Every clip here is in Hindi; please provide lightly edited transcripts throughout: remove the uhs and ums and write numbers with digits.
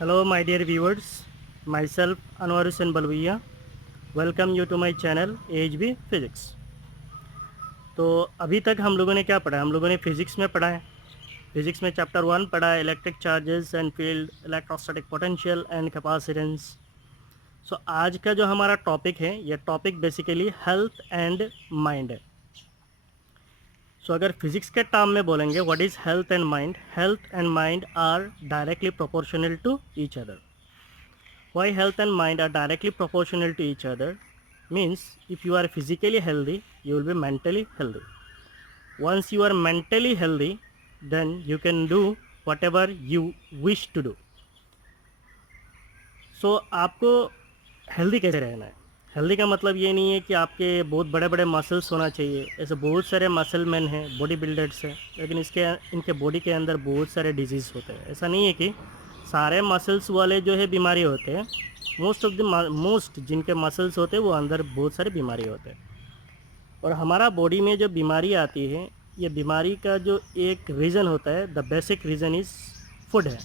Hello, my dear viewers. Myself Anwar Hussain Balwiya. Welcome you to my channel AHB Physics. तो अभी तक हम लोगों ने क्या पढ़ा है? हम लोगों ने फिज़िक्स में पढ़ा है। फिज़िक्स में चैप्टर 1 पढ़ा है, electric charges and field, electrostatic potential and capacitance. So आज का जो हमारा टॉपिक है, ये topic basically health and mind है। सो अगर फिज़िक्स के टर्म में बोलेंगे what is health and mind are directly proportional to each other. Why health and mind are directly proportional to each other means if you are physically healthy, you will be mentally healthy. Once you are mentally healthy, then you can do whatever you wish to do. So आपको हेल्दी कैसे रहना है? हेल्दी का मतलब ये नहीं है कि आपके बहुत बड़े बड़े मसल्स होना चाहिए। ऐसे बहुत सारे मसल मैन हैं, बॉडी बिल्डर्स हैं, लेकिन इनके बॉडी के अंदर बहुत सारे डिजीज़ होते हैं। ऐसा नहीं है कि सारे मसल्स वाले जो है बीमारी होते हैं। मोस्ट जिनके मसल्स होते हैं वो अंदर बहुत सारे बीमारी होते हैं। और हमारा बॉडी में जो बीमारी आती है, ये बीमारी का जो एक रीज़न होता है, the basic reason is food है।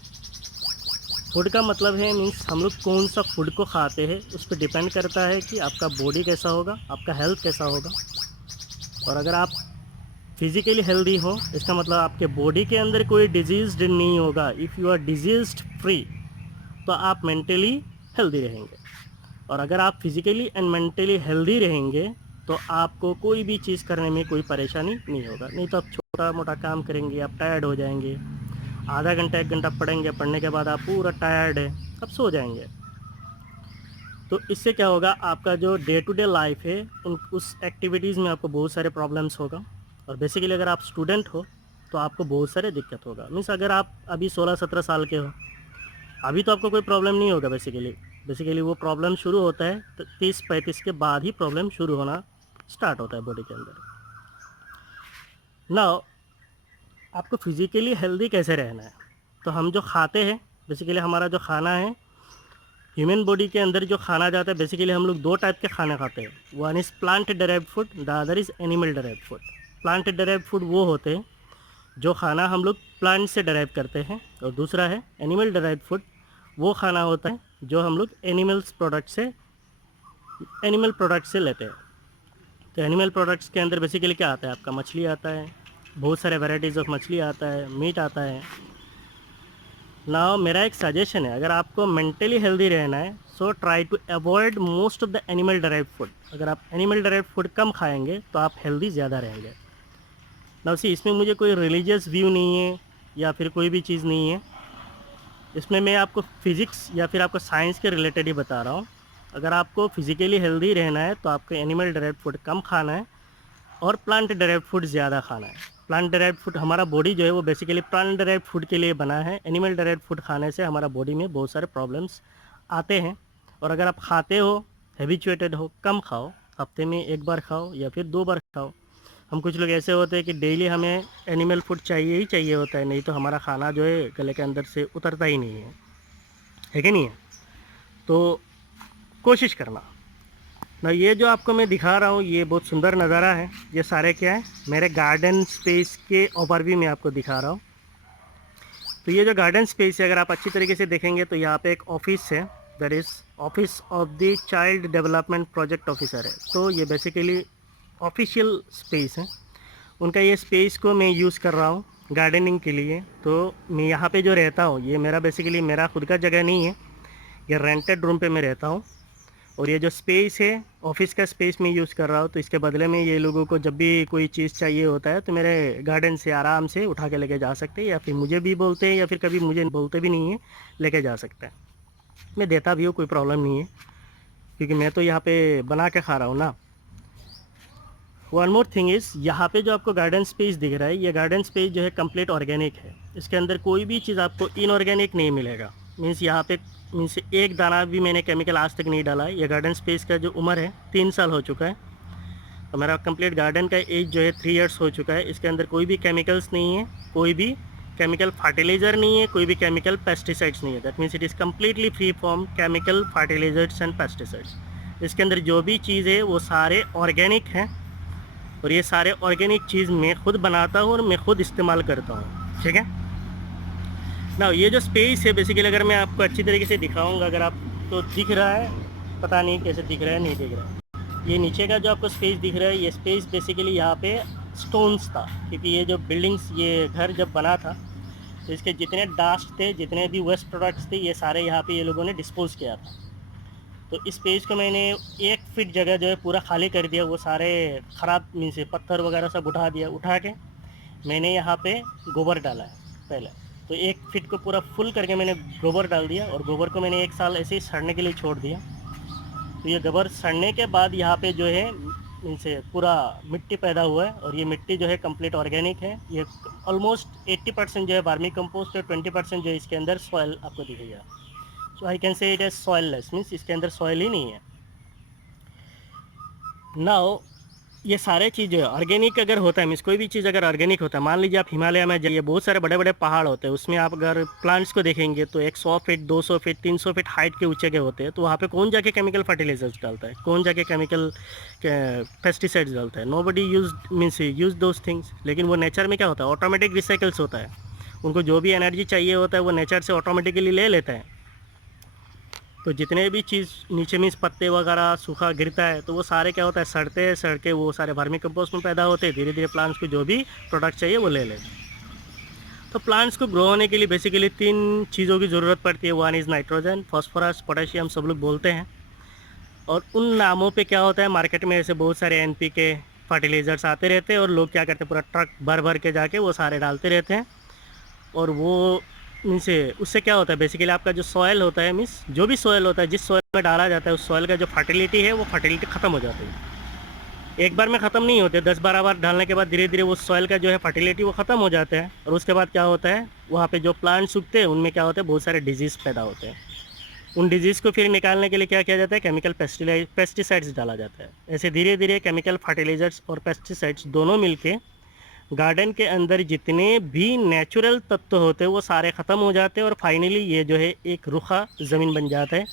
फूड का मतलब है मीन्स हम लोग कौन सा फूड को खाते हैं, उस पर डिपेंड करता है कि आपका बॉडी कैसा होगा, आपका हेल्थ कैसा होगा। और अगर आप फिज़िकली हेल्दी हो, इसका मतलब आपके बॉडी के अंदर कोई डिजीज़ नहीं होगा। If you are disease free, तो आप मेंटली हेल्दी रहेंगे। और अगर आप फिज़िकली एंड मेंटली हेल्दी रहेंगे, तो आपको कोई भी चीज़ करने में कोई परेशानी नहीं होगा। नहीं तो आप छोटा मोटा काम करेंगे, आप टायर्ड हो जाएंगे। आधा घंटा 1 घंटा पढ़ेंगे, पढ़ने के बाद आप पूरा टायर्ड है, अब सो जाएंगे। तो इससे क्या होगा, आपका जो डे टू डे लाइफ है उस एक्टिविटीज़ में आपको बहुत सारे प्रॉब्लम्स होगा। और बेसिकली अगर आप स्टूडेंट हो तो आपको बहुत सारे दिक्कत होगा। मीन्स अगर आप अभी 16-17 साल के हो, अभी तो आपको कोई प्रॉब्लम नहीं होगा। बेसिकली वो प्रॉब्लम शुरू होता है 30-35 के बाद ही प्रॉब्लम शुरू होना स्टार्ट होता है बॉडी के अंदर। नाउ आपको फिज़िकली हेल्दी कैसे रहना है? तो हम जो खाते हैं, बेसिकली हमारा जो खाना है, ह्यूमन बॉडी के अंदर जो खाना जाता है, बेसिकली हम लोग 2 टाइप के खाने खाते हैं। One is plant derived food, the other is animal derived food. Plant derived food वो होते हैं जो खाना हम लोग प्लांट से डेराइव करते हैं, और दूसरा है एनिमल डेराइव्ड फूड, वो खाना होता है जो हम लोग एनिमल प्रोडक्ट से लेते हैं। तो एनिमल प्रोडक्ट्स के अंदर बेसिकली क्या आता है, आपका मछली आता है, बहुत सारे वैराइटीज़ ऑफ मछली आता है, मीट आता है। नाउ मेरा एक सजेशन है, अगर आपको मेंटली हेल्दी रहना है, so try to avoid most of the animal derived food. अगर आप एनिमल डेराइव्ड फूड कम खाएंगे तो आप हेल्दी ज़्यादा रहेंगे। नाउ सी, इसमें मुझे कोई रिलीजियस व्यू नहीं है या फिर कोई भी चीज़ नहीं है। इसमें मैं आपको फिज़िक्स या फिर आपको साइंस के रिलेटेड ही बता रहा हूँ। अगर आपको फिज़िकली हेल्दी रहना है तो आपको एनिमल डेराइव्ड फूड कम खाना है और प्लांट डेराइव्ड फूड ज़्यादा खाना है। प्लांट डेराइव्ड फूड, हमारा बॉडी जो है वो बेसिकली प्लांट डेराइव्ड फूड के लिए बना है। एनिमल डेराइव्ड फूड खाने से हमारा बॉडी में बहुत सारे प्रॉब्लम्स आते हैं। और अगर आप खाते हो, हैबिचुएटेड हो, कम खाओ, हफ्ते में 1 बार खाओ या फिर 2 बार खाओ। हम कुछ लोग ऐसे होते हैं कि डेली हमें एनिमल फूड चाहिए ही चाहिए होता है, नहीं तो हमारा खाना जो है गले के अंदर से उतरता ही नहीं है कि नहीं है? तो कोशिश करना ना। ये जो आपको मैं दिखा रहा हूँ, ये बहुत सुंदर नज़ारा है। ये सारे क्या है, मेरे गार्डन स्पेस के ओवरव्यू में आपको दिखा रहा हूँ। तो ये जो गार्डन स्पेस है, अगर आप अच्छी तरीके से देखेंगे तो यहाँ पे एक ऑफिस है, that is office of the child development project officer है। तो ये बेसिकली ऑफिशियल स्पेस है उनका। ये स्पेस को मैं यूज़ कर रहा हूँ गार्डनिंग के लिए। तो मैं यहाँ पे जो रहता हूँ, ये मेरा खुद का जगह नहीं है, ये रेंटेड रूम पे मैं रहता हूँ। और ये जो स्पेस है, ऑफिस का स्पेस मैं यूज़ कर रहा हूँ। तो इसके बदले में ये लोगों को जब भी कोई चीज़ चाहिए होता है तो मेरे गार्डन से आराम से उठा के लेके जा सकते हैं, या फिर मुझे भी बोलते हैं, या फिर कभी मुझे बोलते भी नहीं है, लेके जा सकते हैं। मैं देता भी हूँ, कोई प्रॉब्लम नहीं है, क्योंकि मैं तो यहाँ पे बना के खा रहा हूँ ना। वन मोर थिंग इज़, यहाँ पे जो आपको गार्डन स्पेस दिख रहा है, ये गार्डन स्पेस जो है कंप्लीट ऑर्गेनिक है। इसके अंदर कोई भी चीज़ आपको इनऑर्गेनिक नहीं मिलेगा। मीन्स यहाँ पे एक दाना भी मैंने केमिकल आज तक नहीं डाला है। ये गार्डन स्पेस का जो उम्र है 3 साल हो चुका है। तो मेरा कंप्लीट गार्डन का एज जो है 3 इयर्स हो चुका है। इसके अंदर कोई भी केमिकल्स नहीं है, कोई भी केमिकल फर्टिलाइज़र नहीं है, कोई भी केमिकल पेस्टिसाइड्स नहीं है। That means it is completely free from chemical fertilisers and pesticides. इसके अंदर जो भी चीज़ है वो सारे ऑर्गेनिक हैं, और ये सारे ऑर्गेनिक चीज़ मैं खुद बनाता हूँ और मैं खुद इस्तेमाल करता हूँ। ठीक है। ना ये जो स्पेस है बेसिकली अगर मैं आपको अच्छी तरीके से दिखाऊंगा, अगर आप तो दिख रहा है, पता नहीं कैसे दिख रहा है, नहीं दिख रहा है। ये नीचे का जो आपको स्पेस दिख रहा है, ये स्पेस बेसिकली यहाँ पे स्टोन्स था, क्योंकि ये जो बिल्डिंग्स, ये घर जब बना था तो इसके जितने डास्ट थे, जितने भी वेस्ट प्रोडक्ट्स थे, ये सारे यहाँ पे ये लोगों ने डिस्पोज किया था। तो इस पेज को मैंने 1 फीट जगह जो है पूरा खाली कर दिया, वो सारे ख़राब मीन से पत्थर वगैरह सब उठा दिया। उठा के मैंने यहाँ पे गोबर डाला है पहले। तो 1 फीट को पूरा फुल करके मैंने गोबर डाल दिया, और गोबर को मैंने 1 साल ऐसे ही सड़ने के लिए छोड़ दिया। तो ये गोबर सड़ने के बाद यहाँ पे जो है इनसे पूरा मिट्टी पैदा हुआ है, और ये मिट्टी जो है कंप्लीट ऑर्गेनिक है। ये ऑलमोस्ट 80% जो है वार्मी कंपोस्ट, और 20% जो है इसके अंदर सॉयल आपको दिखेगा। So I can say it as soilless, means इसके अंदर सॉइल ही नहीं है। नाउ ये सारे चीज़ जो है ऑर्गेनिक अगर होता है, मीन्स कोई भी चीज़ अगर ऑर्गेनिक होता है, मान लीजिए आप हिमालय में जाइए, बहुत सारे बड़े बड़े पहाड़ होते हैं, उसमें आप अगर प्लांट्स को देखेंगे तो एक 100 फीट 200 फीट 300 फीट हाइट के ऊंचे के होते हैं। तो वहाँ पे कौन जाके केमिकल फर्टिलाइजर्स डालता है, कौन जाके केमिकल पेस्टिसाइड्स डालता है? Nobody use means use those things. लेकिन वो नेचर में क्या होता है, ऑटोमेटिक रिसाइकल्स होता है। उनको जो भी एनर्जी चाहिए होता है वो नेचर से ऑटोमेटिकली ले लेता है। तो जितने भी चीज़ नीचे मीन्स पत्ते वगैरह सूखा गिरता है, तो वो सारे क्या होता है, सड़ते सड़ के वो सारे वर्मी कंपोस्ट में पैदा होते हैं। धीरे धीरे प्लांट्स को जो भी प्रोडक्ट चाहिए वो ले लेते हैं। तो प्लांट्स को ग्रो होने के लिए बेसिकली 3 चीज़ों की ज़रूरत पड़ती है। One is nitrogen, phosphorus, potassium, सब लोग बोलते हैं। और उन नामों पे क्या होता है, मार्केट में ऐसे बहुत सारे एनपीके फर्टिलाइज़र्स आते रहते हैं, और लोग क्या करते हैं, पूरा ट्रक भर भर के जाके वो सारे डालते रहते हैं। और वो मीन्स उससे क्या होता है, बेसिकली आपका जो सॉयल होता है, मीन्स जो भी सॉयल होता है, जिस सॉयल में डाला जाता है, उस सॉयल का जो फर्टिलिटी है वो फर्टिलिटी ख़त्म हो जाती है। एक बार में ख़त्म नहीं होते, 10-12 बार डालने के बाद धीरे धीरे वो सॉयल का जो है फर्टिलिटी वो ख़त्म हो जाता है। और उसके बाद क्या होता है, वहाँ पे जो प्लांट्स उगते हैं उनमें क्या होता है, बहुत सारे डिजीज़ पैदा होते हैं। उन डिजीज़ को फिर निकालने के लिए क्या किया जाता है, केमिकल पेस्टिसाइड्स डाला जाता है। ऐसे धीरे धीरे केमिकल फर्टिलाइजर्स और पेस्टिसाइड्स दोनों मिलके गार्डन के अंदर जितने भी नेचुरल तत्व होते हैं वो सारे ख़त्म हो जाते हैं, और फाइनली ये जो है एक रूखा ज़मीन बन जाता है।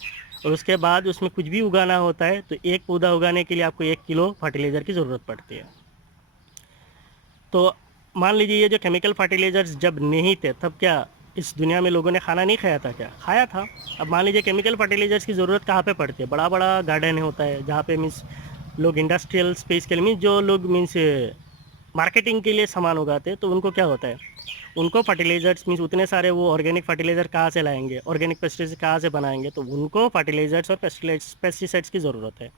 और उसके बाद उसमें कुछ भी उगाना होता है तो एक पौधा उगाने के लिए आपको 1 किलो फर्टिलाइज़र की ज़रूरत पड़ती है। तो मान लीजिए ये जो केमिकल फर्टिलाइज़र्स जब नहीं थे, तब क्या इस दुनिया में लोगों ने खाना नहीं खाया था? क्या खाया था। अब मान लीजिए केमिकल फर्टिलाइज़र्स की ज़रूरत कहाँ पे पड़ती है, बड़ा बड़ा गार्डन होता है जहाँ पे मीन्स लोग इंडस्ट्रियल स्पेस के लिए, मीन्स जो लोग मीन्स मार्केटिंग के लिए सामान उगाते हैं, तो उनको क्या होता है, उनको फर्टिलाइज़र्स मीन्स उतने सारे वो ऑर्गेनिक फर्टिलाइज़र कहाँ से लाएंगे, ऑर्गेनिक पेस्टिसाइड्स कहाँ से बनाएंगे? तो उनको फर्टिलाइज़र्स और पेस्टिसाइड्स की ज़रूरत है।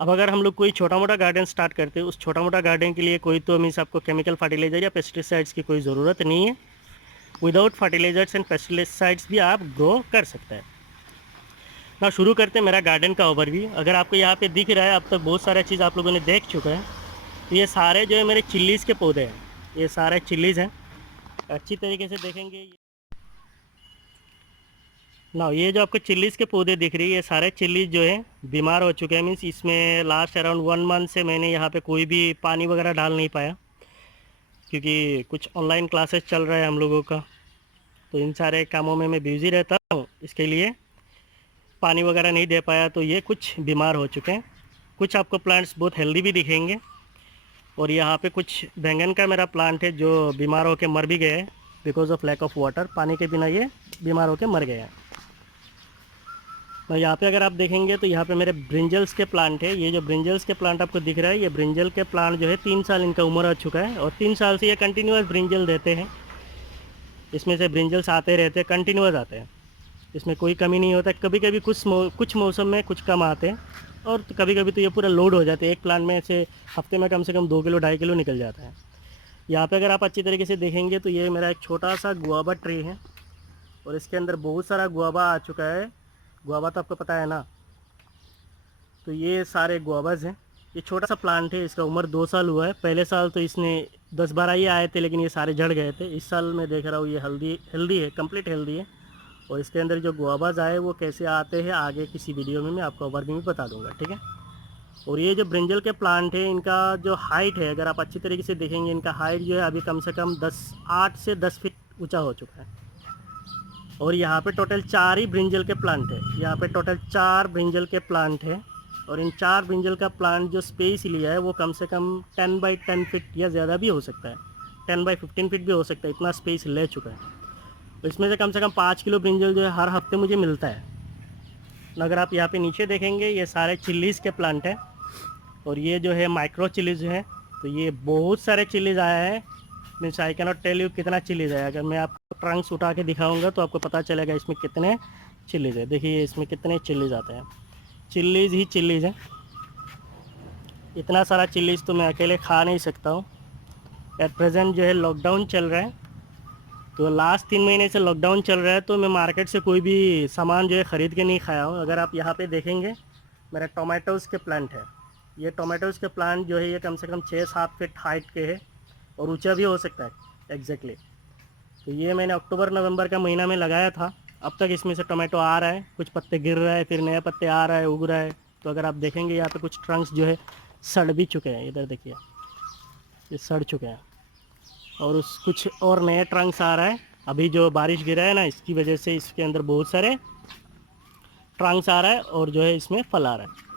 अब अगर हम लोग कोई छोटा मोटा गार्डन स्टार्ट करते हैं, उस छोटा मोटा गार्डन के लिए कोई तो मीन्स आपको केमिकल फर्टिलाइज़र या पेस्टिसाइड्स की कोई ज़रूरत नहीं है। विदाउट फर्टिलाइज़र्स एंड पेस्टिसाइड्स भी आप ग्रो कर सकते हैं। ना शुरू करते हैं मेरा गार्डन का ओवरव्यू। अगर आपको यहाँ पे दिख रहा है, अब तक बहुत सारा चीज़ आप लोगों ने देख चुका है। तो ये सारे जो है मेरे चिल्लीज़ के पौधे हैं, ये सारे चिल्लीज़ हैं। अच्छी तरीके से देखेंगे ना, ये जो आपको चिल्लीज़ के पौधे दिख रही है, ये सारे चिल्लीज़ जो है बीमार हो चुके हैं। मीन्स इसमें लास्ट अराउंड 1 मंथ से मैंने यहाँ पे कोई भी पानी वगैरह डाल नहीं पाया, क्योंकि कुछ ऑनलाइन क्लासेस चल रहा है हम लोगों का। तो इन सारे कामों में मैं बिज़ी रहता हूँ, इसके लिए पानी वगैरह नहीं दे पाया। तो ये कुछ बीमार हो चुके हैं। कुछ आपको प्लांट्स बहुत हेल्दी भी दिखेंगे। और यहाँ पे कुछ बैंगन का मेरा प्लांट है जो बीमार होकर मर भी गया है, because of lack of water. पानी के बिना ये बीमार होकर मर गया है। तो यहाँ पे अगर आप देखेंगे तो यहाँ पे मेरे ब्रिंजल्स के प्लांट है। ये जो ब्रिंजल्स के प्लांट आपको दिख रहा है, ये ब्रिंजल के प्लांट जो है 3 साल इनका उम्र आ चुका है, और 3 साल से ये कंटिन्यूस ब्रिंजल देते हैं। इसमें से ब्रिंजल्स आते रहते हैं, कंटिन्यूस आते हैं, इसमें कोई कमी नहीं होता। कभी कभी कुछ मौसम में कुछ कम आते हैं, और कभी कभी तो ये पूरा लोड हो जाते हैं। एक प्लांट में से हफ्ते में कम से कम 2 किलो 2.5 किलो निकल जाता है। यहाँ पे अगर आप अच्छी तरीके से देखेंगे तो ये मेरा एक छोटा सा गुआवा ट्री है, और इसके अंदर बहुत सारा गुआवा आ चुका है। गुआवा तो आपको पता है ना। तो ये सारे गुआवाज हैं। ये छोटा सा प्लांट है, इसका उम्र 2 साल हुआ है। पहले साल तो इसने 10-12 ही आए थे, लेकिन ये सारे झड़ गए थे। इस साल मैं देख रहा हूँ ये हेल्दी है, कंप्लीट हेल्दी है। और इसके अंदर जो गुआवाज आए वो कैसे आते हैं, आगे किसी वीडियो में मैं आपको ओवरव्यू में बता दूंगा, ठीक है। और ये जो ब्रिंजल के प्लांट है, इनका जो हाइट है, अगर आप अच्छी तरीके से देखेंगे, इनका हाइट जो है अभी कम से कम 8 से 10 फीट ऊंचा हो चुका है। और यहाँ पे टोटल 4 ही ब्रिंजल के प्लांट है। यहाँ पे टोटल 4 ब्रिंजल के प्लांट है। और इन 4 ब्रिंजल का प्लांट जो स्पेस लिया है वो कम से कम 10 बाई 10 फीट या ज़्यादा भी हो सकता है, 10 बाई 15 फीट भी हो सकता है। इतना स्पेस ले चुका है। तो इसमें से कम 5 किलो ब्रिंजल जो है हर हफ्ते मुझे मिलता है। अगर आप यहाँ पे नीचे देखेंगे ये सारे चिल्लीज़ के प्लांट हैं और ये जो है माइक्रो चिलीज़ हैं। तो ये बहुत सारे चिलीज़ आया है, means I cannot tell you कितना चिलीज़ है। अगर मैं आपको ट्रंक्स उठा के दिखाऊंगा तो आपको पता चलेगा इसमें कितने चिलीज़ है। देखिए इसमें कितने चिलीज़ आते हैं, चिल्लीज़ ही चिल्लीज़ हैं। इतना सारा चिल्लीज़ तो मैं अकेले खा नहीं सकता हूँ। एट प्रेजेंट जो है लॉकडाउन चल रहा है, तो लास्ट 3 महीने से लॉकडाउन चल रहा है, तो मैं मार्केट से कोई भी सामान जो है ख़रीद के नहीं खाया हूँ। अगर आप यहाँ पे देखेंगे मेरा टोमेटोज़ के प्लांट है। ये टोमेटोज़ के प्लांट जो है ये कम से कम 6-7 फीट हाइट के है और ऊंचा भी हो सकता है एग्जैक्टली। तो ये मैंने अक्टूबर नवंबर का महीना में लगाया था। अब तक इसमें से टोमेटो आ रहा है, कुछ पत्ते गिर रहा है, फिर नए पत्ते आ रहा है, उग रहा है। तो अगर आप देखेंगे यहाँ पे कुछ ट्रंक्स जो है सड़ भी चुके हैं, इधर देखिए ये सड़ चुके हैं और उस कुछ और नए ट्रंक्स आ रहा है। अभी जो बारिश गिरा है ना, इसकी वजह से इसके अंदर बहुत सारे ट्रंक्स आ रहा है और जो है इसमें फल आ रहा है।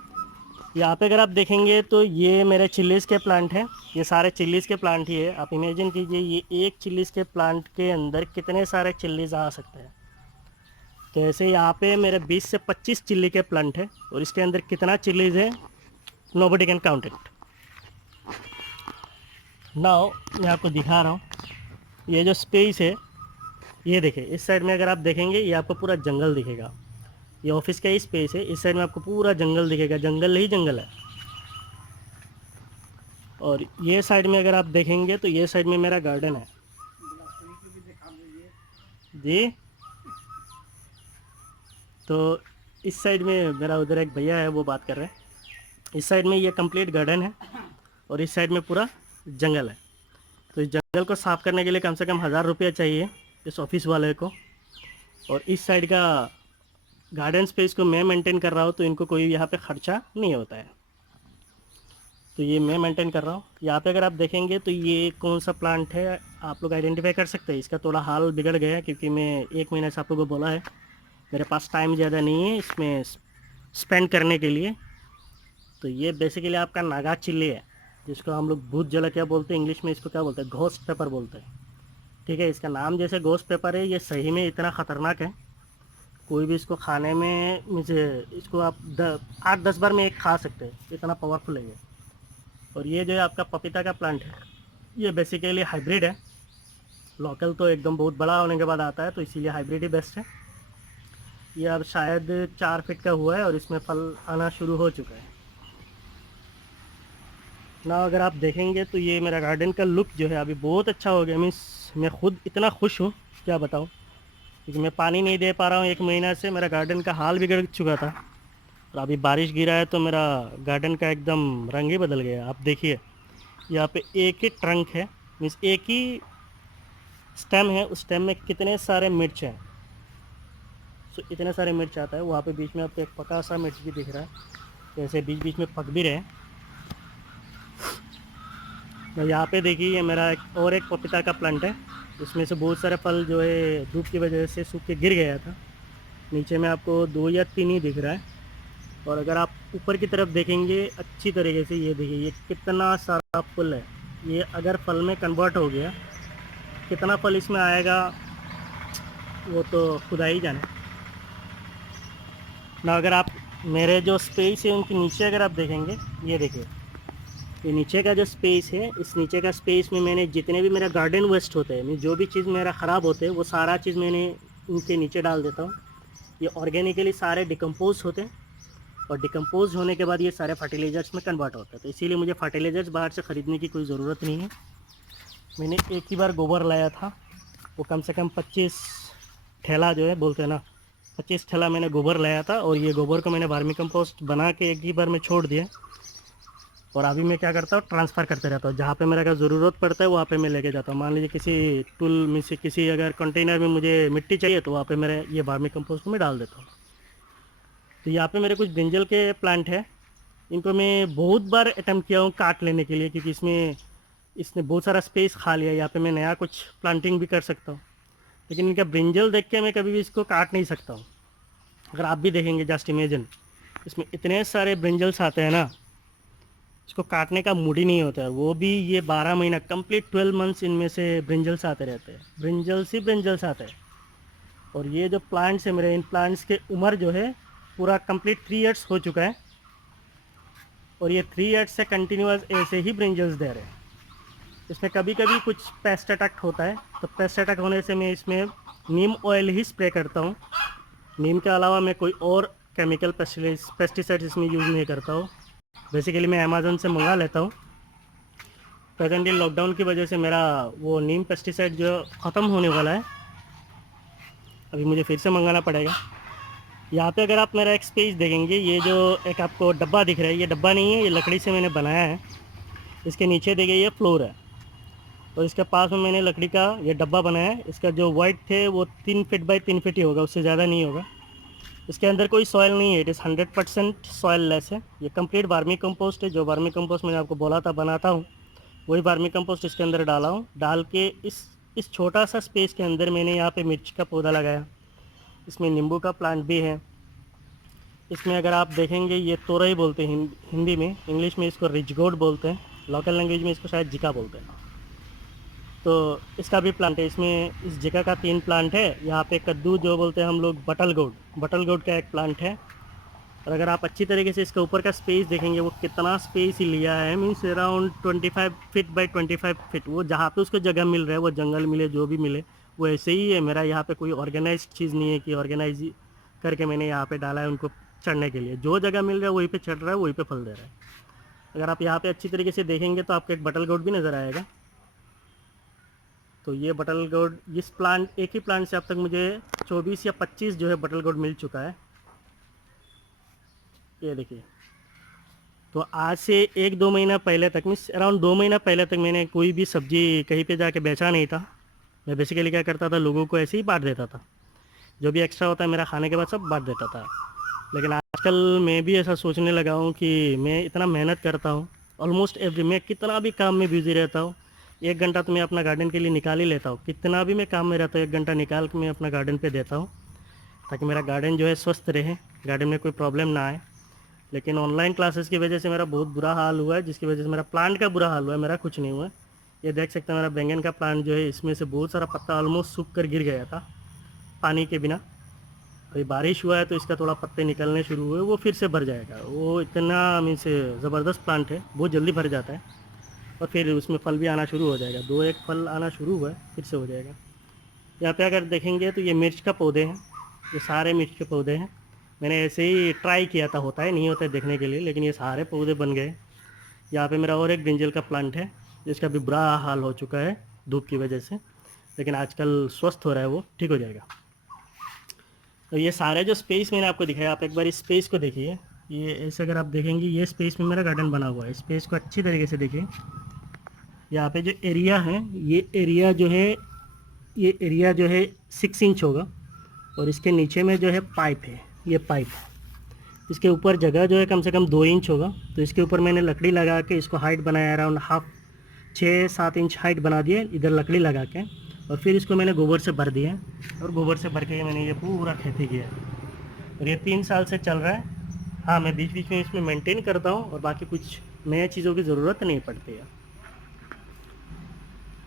यहाँ पे अगर आप देखेंगे तो ये मेरे चिल्लीज़ के प्लांट हैं, ये सारे चिल्लीज़ के प्लांट ही है। आप इमेजिन कीजिए ये एक चिल्लीज़ के प्लांट के अंदर कितने सारे चिल्लीज़ आ सकते हैं। तो ऐसे यहाँ पे मेरे 20 से 25 चिल्ली के प्लांट है और इसके अंदर कितना चिल्लीज़ है nobody can count it. Now मैं आपको दिखा रहा हूँ ये जो स्पेस है, ये देखिए इस साइड में अगर आप देखेंगे ये आपको पूरा जंगल दिखेगा। ये ऑफिस का ही स्पेस है, इस साइड में आपको पूरा जंगल दिखेगा, जंगल ही जंगल है। और ये साइड में अगर आप देखेंगे तो ये साइड में मेरा गार्डन है जी। तो इस साइड में मेरा उधर एक भैया है वो बात कर रहे हैं। इस साइड में ये कंप्लीट गार्डन है और इस साइड में पूरा जंगल है। तो इस जंगल को साफ़ करने के लिए कम से कम 1000 रुपया चाहिए इस ऑफिस वाले को। और इस साइड का गार्डन स्पेस को मैं मेंटेन कर रहा हूँ, तो इनको कोई यहाँ पे ख़र्चा नहीं होता है। तो ये मैं मेंटेन कर रहा हूँ। यहाँ पे अगर आप देखेंगे तो ये कौन सा प्लांट है आप लोग आइडेंटिफाई कर सकते हैं। इसका थोड़ा हाल बिगड़ गया है क्योंकि मैं 1 महीने से आप लोगों को बोला है मेरे पास टाइम ज़्यादा नहीं है इसमें स्पेंड करने के लिए। तो ये बेसिकली आपका नागा चिल्ली है, जिसको हम लोग भूत जलकिया बोलते हैं, इंग्लिश में इसको क्या बोलते हैं, घोस्ट पेपर बोलते हैं। ठीक है, इसका नाम जैसे घोस्ट पेपर है, ये सही में इतना ख़तरनाक है। कोई भी इसको खाने में मुझे इसको आप 8-10 बार में एक खा सकते हैं, इतना पावरफुल है ये। और ये जो है आपका पपीता का प्लांट है, ये बेसिकली हाइब्रिड है। लोकल तो एकदम बहुत बड़ा होने के बाद आता है, तो इसीलिए हाइब्रिड ही बेस्ट है। ये अब शायद 4 फीट का हुआ है और इसमें फल आना शुरू हो चुका है ना। अगर आप देखेंगे तो ये मेरा गार्डन का लुक जो है अभी बहुत अच्छा हो गया। मीन्स मैं खुद इतना खुश हूँ क्या बताऊँ, क्योंकि मैं पानी नहीं दे पा रहा हूँ 1 महीना से। मेरा गार्डन का हाल बिगड़ चुका था और अभी बारिश गिरा है तो मेरा गार्डन का एकदम रंग ही बदल गया। आप देखिए यहाँ पे एक ही ट्रंक है, मीन्स एक ही स्टेम है, उस स्टेम में कितने सारे मिर्च हैं। सो इतने सारे मिर्च आता है। वहाँ पे बीच में आपको एक पका सा मिर्च भी दिख रहा है, जैसे बीच बीच में पक भी रहे हैं। तो यहाँ पे देखिए ये मेरा एक पपीता का प्लांट है, इसमें से बहुत सारे फल जो है धूप की वजह से सूख के गिर गया था। नीचे में आपको 2 या 3 ही दिख रहा है। और अगर आप ऊपर की तरफ देखेंगे अच्छी तरीके से, ये देखिए ये कितना सारा फल है। ये अगर फल में कन्वर्ट हो गया, कितना फल इसमें आएगा वो तो खुदा ही जाने ना। अगर आप मेरे जो स्पेस है उनके नीचे अगर आप देखेंगे, ये देखिए ये नीचे का जो स्पेस है, इस नीचे का स्पेस में मैंने जितने भी मेरा गार्डन वेस्ट होते हैं, जो भी चीज़ मेरा ख़राब होते हैं, वो सारा चीज़ मैंने इनके नीचे डाल देता हूँ। ये ऑर्गेनिकली सारे डिकम्पोज होते हैं और डिकम्पोज होने के बाद ये सारे फर्टिलाइज़र्स में कन्वर्ट होता है। तो इसीलिए मुझे फर्टिलाइज़र्स बाहर से ख़रीदने की कोई ज़रूरत नहीं है। मैंने एक ही बार गोबर लाया था, वो कम से कम 25 ठेला जो है बोलते हैं ना, 25 ठेला मैंने गोबर लाया था। और ये गोबर को मैंने वर्मी कंपोस्ट बना के एक ही बार में छोड़ दिया। और अभी मैं क्या करता हूँ, ट्रांसफ़र करते रहता हूँ। जहाँ पे मेरा अगर ज़रूरत पड़ता है वहाँ पे मैं लेके जाता हूँ। मान लीजिए किसी टूल में से किसी अगर कंटेनर में मुझे मिट्टी चाहिए तो वहाँ पे मेरे ये वर्मी कंपोस्ट में डाल देता हूँ। तो यहाँ पे मेरे कुछ ब्रिंजल के प्लांट है, इनको मैं बहुत बार अटैम्प्ट किया हूँ काट लेने के लिए, क्योंकि इसने बहुत सारा स्पेस खा लिया। यहाँ पे मैं नया कुछ प्लांटिंग भी कर सकता हूँ, लेकिन इनका ब्रिंजल देख के मैं कभी भी इसको काट नहीं सकता हूँ। अगर आप भी देखेंगे, जस्ट इमेजिन, इसमें इतने सारे ब्रिंजल्स आते हैं ना, इसको काटने का मूड ही नहीं होता है। वो भी ये 12 महीना कंप्लीट 12 मंथ्स इनमें से ब्रिंजल्स आते रहते हैं, ब्रिंजल्स ही ब्रिंजल्स आते हैं। और ये जो प्लांट्स है मेरे, इन प्लांट्स के उम्र जो है पूरा कंप्लीट 3 ईयर्स हो चुका है, और ये 3 ईयर्स से कंटिन्यूस ऐसे ही ब्रिंजल्स दे रहे हैं। इसमें कभी कभी कुछ पेस्ट अटैक होता है, तो पेस्ट अटैक होने से मैं इसमें नीम ऑयल ही स्प्रे करता हूँ। नीम के अलावा मैं कोई और केमिकल पेस्टिसाइड्स इसमें यूज़ नहीं करता हूँ। बेसिकली मैं अमेज़न से मंगा लेता हूँ। प्रेजेंटली लॉकडाउन की वजह से मेरा वो नीम पेस्टिसाइड जो ख़त्म होने वाला है, अभी मुझे फिर से मंगाना पड़ेगा। यहाँ पे अगर आप मेरा एक स्पेस देखेंगे, ये जो एक आपको डब्बा दिख रहा है, ये डब्बा नहीं है, ये लकड़ी से मैंने बनाया है। इसके नीचे देखिए ये फ्लोर है, और इसके पास में मैंने लकड़ी का ये डब्बा बनाया है। इसका जो वाइट थे वो 3 फीट बाई 3 फीट ही होगा, उससे ज़्यादा नहीं होगा। इसके अंदर कोई सॉयल नहीं है, इट इज़ 100% सॉयल लेस है। ये कंप्लीट वार्मी कंपोस्ट है। जो वार्मी कंपोस्ट मैंने आपको बोला था बनाता हूँ, वही वार्मी कंपोस्ट इसके अंदर डाला हूँ। डाल के इस छोटा सा स्पेस के अंदर मैंने यहाँ पे मिर्च का पौधा लगाया। इसमें नींबू का प्लांट भी है। इसमें अगर आप देखेंगे ये तोरई बोलते हैं हिंदी में, इंग्लिश में इसको रिचगोड बोलते हैं, लोकल लैंग्वेज में इसको शायद जिका बोलते हैं। तो इसका भी प्लांट है। इसमें इस जिका का 3 प्लांट है। यहाँ पे कद्दू जो बोलते हैं हम लोग, बटल गोड का एक प्लांट है। और अगर आप अच्छी तरीके से इसका ऊपर का स्पेस देखेंगे, वो कितना स्पेस ही लिया है, means around 25 feet by 25 feet. वो जहाँ पे उसको जगह मिल रहा है, वो जंगल मिले जो भी मिले, वो ऐसे ही है। मेरा यहाँ पे कोई ऑर्गेनाइज चीज़ नहीं है कि ऑर्गेनाइज करके मैंने यहाँ पे डाला है उनको चढ़ने के लिए। जो जगह मिल रहा है वहीं पे चढ़ रहा है, वहीं पे फल दे रहा है। अगर आप यहाँ पे अच्छी तरीके से देखेंगे तो आपको एक बटल गोड भी नज़र आएगा। तो ये बटल गोड, इस प्लांट, एक ही प्लांट से अब तक मुझे 24 या 25 जो है बटल गोड मिल चुका है। ये देखिए। तो आज से 1-2 महीना पहले तक, मीन्स अराउंड 2 महीना पहले तक मैंने कोई भी सब्ज़ी कहीं पे जाके बेचा नहीं था। मैं बेसिकली क्या करता था, लोगों को ऐसे ही बांट देता था। जो भी एक्स्ट्रा होता है मेरा खाने के बाद सब बांट देता था। लेकिन आजकल मैं भी ऐसा सोचने लगा हूँ कि मैं इतना मेहनत करता हूँ, ऑलमोस्ट एवरी, मैं कितना भी काम में बिज़ी रहता हूँ, 1 घंटा तो मैं अपना गार्डन के लिए निकाल ही लेता हूँ। कितना भी मैं काम में रहता हूँ, 1 घंटा निकाल के मैं अपना गार्डन पे देता हूँ, ताकि मेरा गार्डन जो है स्वस्थ रहे, गार्डन में कोई प्रॉब्लम ना आए। लेकिन ऑनलाइन क्लासेस की वजह से मेरा बहुत बुरा हाल हुआ है, जिसकी वजह से मेरा प्लांट का बुरा हाल हुआ है, मेरा कुछ नहीं हुआ है। ये देख सकते हैं मेरा बैंगन का प्लांट जो है, इसमें से बहुत सारा पत्ता ऑलमोस्ट सूख कर गिर गया था पानी के बिना। अभी बारिश हुआ है तो इसका थोड़ा पत्ते निकलने शुरू हुए, वो फिर से भर जाएगा। वो इतना मीन्स ज़बरदस्त प्लांट है, बहुत जल्दी भर जाता है, और फिर उसमें फल भी आना शुरू हो जाएगा। 2-1 फल आना शुरू हुआ है, फिर से हो जाएगा। यहाँ पे अगर देखेंगे तो ये मिर्च का पौधे हैं, ये सारे मिर्च के पौधे हैं। मैंने ऐसे ही ट्राई किया था, होता है नहीं होता है देखने के लिए, लेकिन ये सारे पौधे बन गए। यहाँ पे मेरा और एक ब्रिंजल का प्लांट है, जिसका भी बुरा हाल हो चुका है धूप की वजह से, लेकिन आजकल स्वस्थ हो रहा है, वो ठीक हो जाएगा। तो ये सारे जो स्पेस मैंने आपको दिखाया, आप एक बार इस स्पेस को देखिए। ये ऐसे अगर आप देखेंगे, ये स्पेस में मेरा गार्डन बना हुआ है। स्पेस को अच्छी तरीके से देखिए। यहाँ पे जो एरिया है, ये एरिया जो है 6 इंच होगा, और इसके नीचे में जो है पाइप है, ये पाइप, इसके ऊपर जगह जो है कम से कम 2 इंच होगा। तो इसके ऊपर मैंने लकड़ी लगा के इसको हाइट बनाया, अराउंड 6-7 इंच हाइट बना दिया इधर लकड़ी लगा के, और फिर इसको मैंने गोबर से भर दिया, और गोबर से भर के मैंने ये पूरा खेती किया, और ये 3 साल से चल रहा है। हाँ, मैं बीच बीच में इसमें मेंटेन करता हूँ, और बाकी कुछ नए चीज़ों की ज़रूरत नहीं पड़ती है।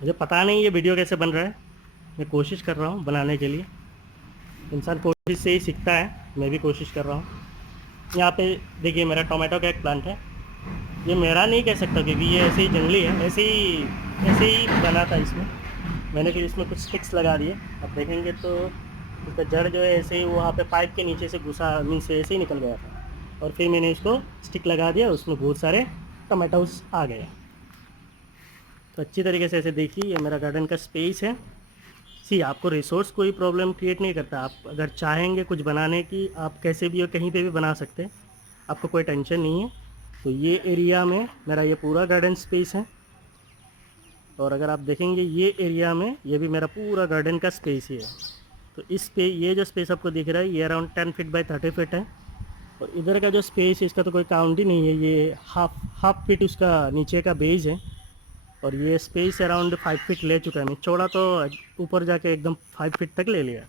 मुझे पता नहीं ये वीडियो कैसे बन रहा है, मैं कोशिश कर रहा हूँ बनाने के लिए। इंसान कोशिश से ही सीखता है, मैं भी कोशिश कर रहा हूँ। यहाँ पे देखिए मेरा टोमेटो का एक प्लांट है। ये मेरा नहीं कह सकता, क्योंकि ये ऐसे ही जंगली है, ऐसे ही बना था इसमें। मैंने फिर इसमें कुछ स्टिक्स लगा दिए। अब देखेंगे तो इसका जड़ जो है ऐसे ही वहाँ पे पाइप के नीचे से घुसा, मीन से ऐसे ही निकल गया था, और फिर मैंने इसको स्टिक लगा दिया, उसमें बहुत सारे टमाटोस आ गए। तो अच्छी तरीके से ऐसे देखिए, ये मेरा गार्डन का स्पेस है। आपको रिसोर्स कोई प्रॉब्लम क्रिएट नहीं करता। आप अगर चाहेंगे कुछ बनाने की, आप कैसे भी और कहीं पे भी बना सकते हैं, आपको कोई टेंशन नहीं है। तो ये एरिया में मेरा ये पूरा गार्डन स्पेस है, और अगर आप देखेंगे ये एरिया में ये भी मेरा पूरा गार्डन का स्पेस ही है। तो इस पे ये जो स्पेस आपको दिख रहा है, ये अराउंड 10 फीट बाई 30 फीट है, और इधर का जो स्पेस है इसका तो कोई काउंट ही नहीं है। ये हाफ फीट उसका नीचे का बेस है, और ये स्पेस अराउंड 5 फीट ले चुका है। मैं चौड़ा तो ऊपर जाके एकदम 5 फीट तक ले लिया।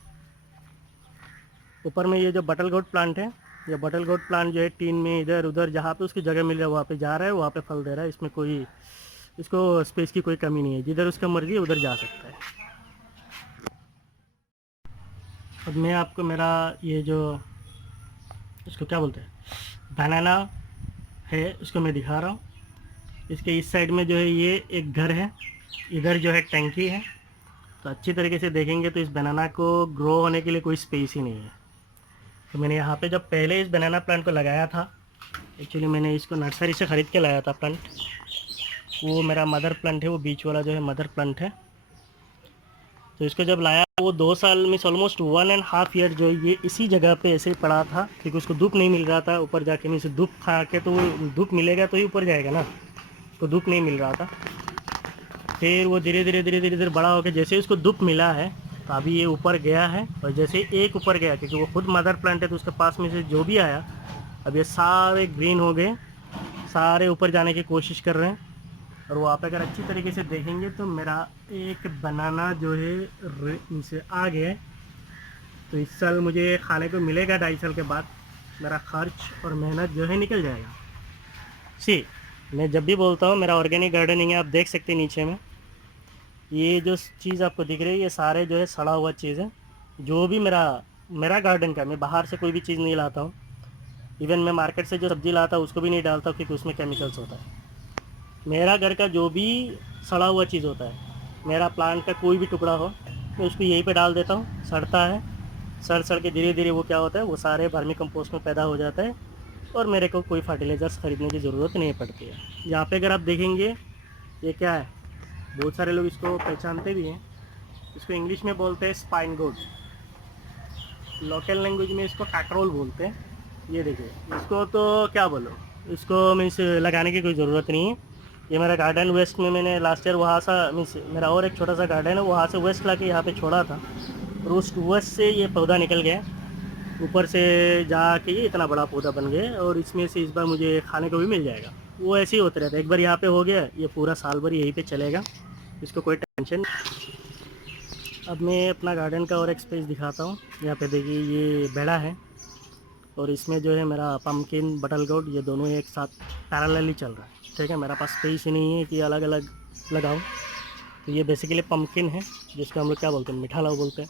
ऊपर में ये जो बटल गोड प्लांट है, ये बटल गोड प्लांट जो है टीन में इधर उधर जहाँ पे उसकी जगह मिल रहा है वहाँ पे जा रहा है, वहाँ पे फल दे रहा है। इसमें कोई, इसको स्पेस की कोई कमी नहीं है, जिधर उसका मर्जी है उधर जा सकता है। अब मैं आपको मेरा ये जो इसको क्या बोलते हैं बनाना है उसको मैं दिखा रहा हूँ। इसके इस साइड में जो है ये एक घर है, इधर जो है टंकी है। तो अच्छी तरीके से देखेंगे तो इस बनाना को ग्रो होने के लिए कोई स्पेस ही नहीं है। तो मैंने यहाँ पे जब पहले इस बनाना प्लांट को लगाया था, एक्चुअली मैंने इसको नर्सरी से ख़रीद के लाया था प्लांट। वो मेरा मदर प्लांट है, वो बीच वाला जो है मदर प्लांट है। तो इसको जब लाया वो 2 साल मीन्स ऑलमोस्ट 1.5 ईयर जो है ये इसी जगह पे ऐसे ही पड़ा था, क्योंकि उसको धूप नहीं मिल रहा था। ऊपर जाके मीन्स धूप खा के तो वो धूप मिलेगा तो ही ऊपर जाएगा ना, तो धूप नहीं मिल रहा था। फिर वो धीरे धीरे बड़ा होकर जैसे उसको धूप मिला है तो अभी ये ऊपर गया है। और जैसे एक ऊपर गया, क्योंकि वो खुद मदर प्लांट है तो उसके पास में से जो भी आया अब ये सारे ग्रीन हो गए, सारे ऊपर जाने की कोशिश कर रहे हैं। और वो आप अगर अच्छी तरीके से देखेंगे तो मेरा एक बनाना जो है इनसे आ गया है। तो इस साल मुझे खाने को मिलेगा 2.5 साल के बाद। मेरा खर्च और मेहनत जो है निकल जाएगा। सी मैं जब भी बोलता हूँ मेरा ऑर्गेनिक गार्डनिंग है, आप देख सकते हैं नीचे में ये जो चीज़ आपको दिख रही है ये सारे जो है सड़ा हुआ चीज़ है। जो भी मेरा गार्डन का, मैं बाहर से कोई भी चीज़ नहीं लाता हूँ। इवन मैं मार्केट से जो सब्ज़ी लाता हूँ उसको भी नहीं डालता हूँ, क्योंकि उसमें केमिकल्स होता है। मेरा घर का जो भी सड़ा हुआ चीज़ होता है, मेरा प्लांट का कोई भी टुकड़ा हो, मैं उसको यहीं पे डाल देता हूँ। सड़ता है, सड़ के धीरे धीरे वो क्या होता है, वो सारे वर्मी कंपोस्ट में पैदा हो जाता है और मेरे को कोई फर्टिलाइज़र्स ख़रीदने की ज़रूरत नहीं पड़ती है। यहाँ पे अगर आप देखेंगे ये क्या है, बहुत सारे लोग इसको पहचानते भी हैं। इसको इंग्लिश में बोलते हैं स्पाइन गोट, लोकल लैंग्वेज में इसको काकरोल बोलते हैं। ये देखिए, इसको तो क्या बोलो, इसको मीन्स लगाने की कोई ज़रूरत नहीं है। ये मेरा गार्डन वेस्ट में मैंने लास्ट ईयर वहाँ सा मीन्स मेरा और एक छोटा सा गार्डन है, वहाँ से वेस्ट ला के यहाँ पे छोड़ा था और उस वेस्ट से ये पौधा निकल गया। ऊपर से जाके ये इतना बड़ा पौधा बन गया और इसमें से इस बार मुझे खाने को भी मिल जाएगा। वो ऐसे ही होते रहता है, एक बार यहाँ पे हो गया ये पूरा साल भर यहीं पे चलेगा, इसको कोई टेंशन। अब मैं अपना गार्डन का और एक स्पेस दिखाता हूँ। यहाँ पे देखिए ये बेड़ा है और इसमें जो है मेरा पम्पकिन बटल गोट ये दोनों एक साथ पैरेलली चल रहा है। ठीक है, मेरा पास स्पेस ही नहीं है कि अलग अलग लगाऊं। तो ये बेसिकली पम्पकिन है जिसको हम लोग क्या बोलते हैं, मीठा लाऊ बोलते हैं।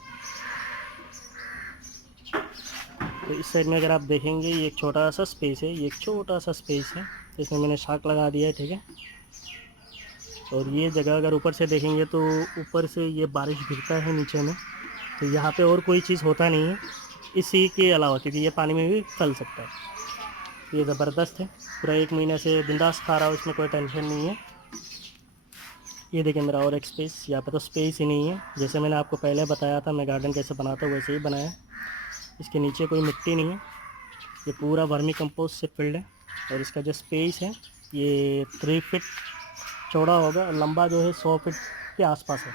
तो इस साइड में अगर आप देखेंगे ये एक छोटा सा स्पेस है, ये एक छोटा सा स्पेस है, तो इसमें मैंने शाक लगा दिया है। ठीक है, और ये जगह अगर ऊपर से देखेंगे तो ऊपर से ये बारिश गिरता है नीचे में, तो यहाँ पे और कोई चीज़ होता नहीं है इसी के अलावा, क्योंकि ये पानी में भी फैल सकता है। ये ज़बरदस्त है, पूरा 1 महीने से बिंदास खा रहा हूँ, इसमें कोई टेंशन नहीं है। ये देखिए मेरा और एक स्पेस, यहाँ पे तो स्पेस ही नहीं है। जैसे मैंने आपको पहले बताया था मैं गार्डन कैसे बनाता हूँ वैसे ही बनाया। इसके नीचे कोई मिट्टी नहीं है, ये पूरा वर्मी कंपोस्ट से फिल्ड है। और इसका जो स्पेस है ये 3 फीट चौड़ा होगा और लंबा जो है 100 फीट के आसपास है।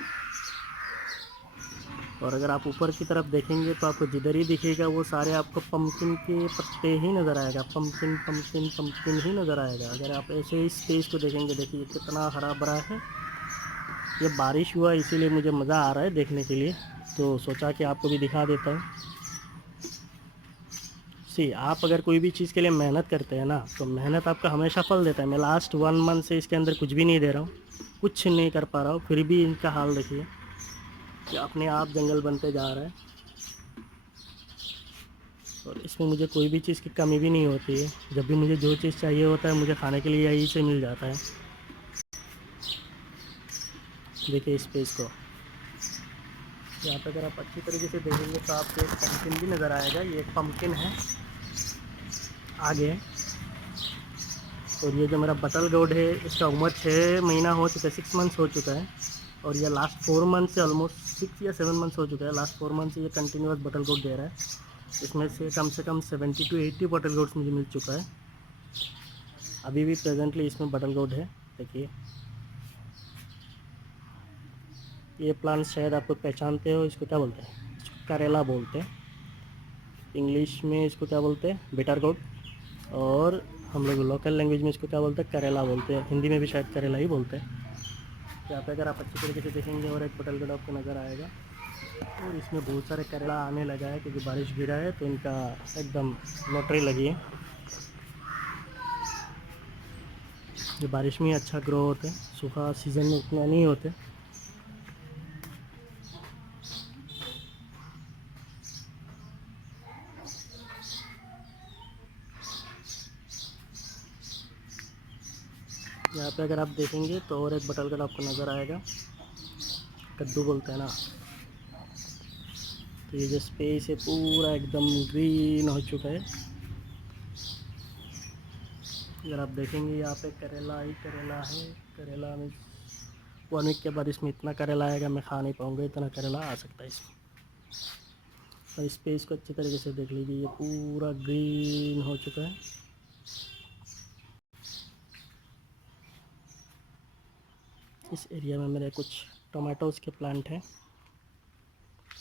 और अगर आप ऊपर की तरफ देखेंगे तो आपको जिधर ही दिखेगा वो सारे आपको पम्पकिन के पत्ते ही नज़र आएगा, पम्पकिन पम्पकिन पम्पकिन ही नज़र आएगा। अगर आप ऐसे ही स्पेस को देखेंगे, देखिए कितना हरा भरा है। ये बारिश हुआ इसीलिए मुझे मज़ा आ रहा है देखने के लिए, तो सोचा कि आपको भी दिखा देता हूँ। सी आप अगर कोई भी चीज़ के लिए मेहनत करते हैं ना तो मेहनत आपका हमेशा फल देता है। मैं लास्ट 1 मंथ से इसके अंदर कुछ भी नहीं दे रहा हूँ, कुछ नहीं कर पा रहा हूँ, फिर भी इनका हाल देखिए कि अपने आप जंगल बनते जा रहा है। और इसमें मुझे कोई भी चीज़ की कमी भी नहीं होती है। जब भी मुझे जो चीज़ चाहिए होता है मुझे खाने के लिए यहीं से मिल जाता है। देखिए स्पेस को, यहाँ पर अगर आप अच्छी तरीके से देखेंगे तो आपको एक पम्पकिन भी नज़र आएगा। ये एक पम्पकिन है आगे। और ये जो मेरा बटल गोड है इसका उम्र 6 महीना हो चुका है, 6 मंथ्स हो चुका है। और ये लास्ट 4 मंथ से ऑलमोस्ट 6 या 7 मंथ्स हो चुका है। लास्ट 4 मंथ से ये कंटिन्यूस बटल गोड दे रहा है। इसमें से कम 70 to 80 बटल गोड्स मुझे मिल चुका है। अभी भी प्रेजेंटली इसमें बटल गोड है। देखिए ये प्लांट शायद आप लोग पहचानते हो, इसको क्या बोलते हैं, इसको करेला बोलते हैं। इंग्लिश में इसको क्या बोलते हैं, बिटर गोड। और हम लोग लोकल लैंग्वेज में इसको क्या बोलते हैं, करेला बोलते हैं। हिंदी में भी शायद करेला ही बोलते हैं। यहाँ पे अगर आप अच्छी तरीके से देखेंगे और एक बटल गोड आपको नज़र आएगा। और इसमें बहुत सारे करेला आने लगा है क्योंकि बारिश गिरा है तो इनका एकदम लॉटरी लगी है। ये बारिश में अच्छा ग्रो होते हैं, सूखा सीज़न में उतना नहीं होते। यहाँ पे अगर आप देखेंगे तो और एक बटल आपको नज़र आएगा, कद्दू बोलते हैं ना। तो ये जो स्पेस है पूरा एकदम ग्रीन हो चुका है। अगर आप देखेंगे यहाँ पे करेला ही करेला है। करेला में 1 वीक के बाद इसमें इतना करेला आएगा, मैं खा नहीं पाऊँगा, इतना करेला आ सकता है इसमें। और स्पेस को अच्छी तरीके से देख लीजिए, ये पूरा ग्रीन हो चुका है। इस एरिया में मेरे कुछ टोमेटोज़ के प्लांट हैं,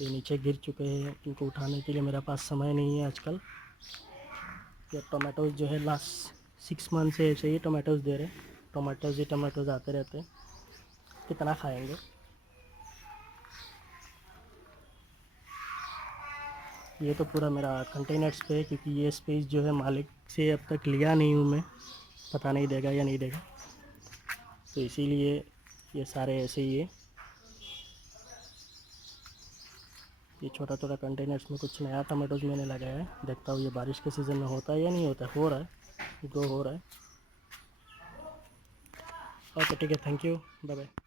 ये नीचे गिर चुके हैं, इनको उठाने के लिए मेरे पास समय नहीं है आजकल। ये टोमेटोज़ जो है लास्ट 6 मंथ से ऐसे ही टोमेटोज़ दे रहे हैं, टोमेटोज़ ही टोमेटोज़ आते रहते हैं, कितना खाएंगे। ये तो पूरा मेरा कंटेनर्स पे है, क्योंकि ये स्पेस जो है मालिक से अब तक लिया नहीं हूँ मैं, पता नहीं देगा या नहीं देगा, तो इसीलिए ये सारे ऐसे ही है। ये छोटा छोटा कंटेनर्स में कुछ नया टमाटोज़ मैंने लगाया है, देखता हूँ ये बारिश के सीज़न में होता है या नहीं होता। हो रहा है, ग्रो हो रहा है। ओके ठीक है, थैंक यू, बाय बाय।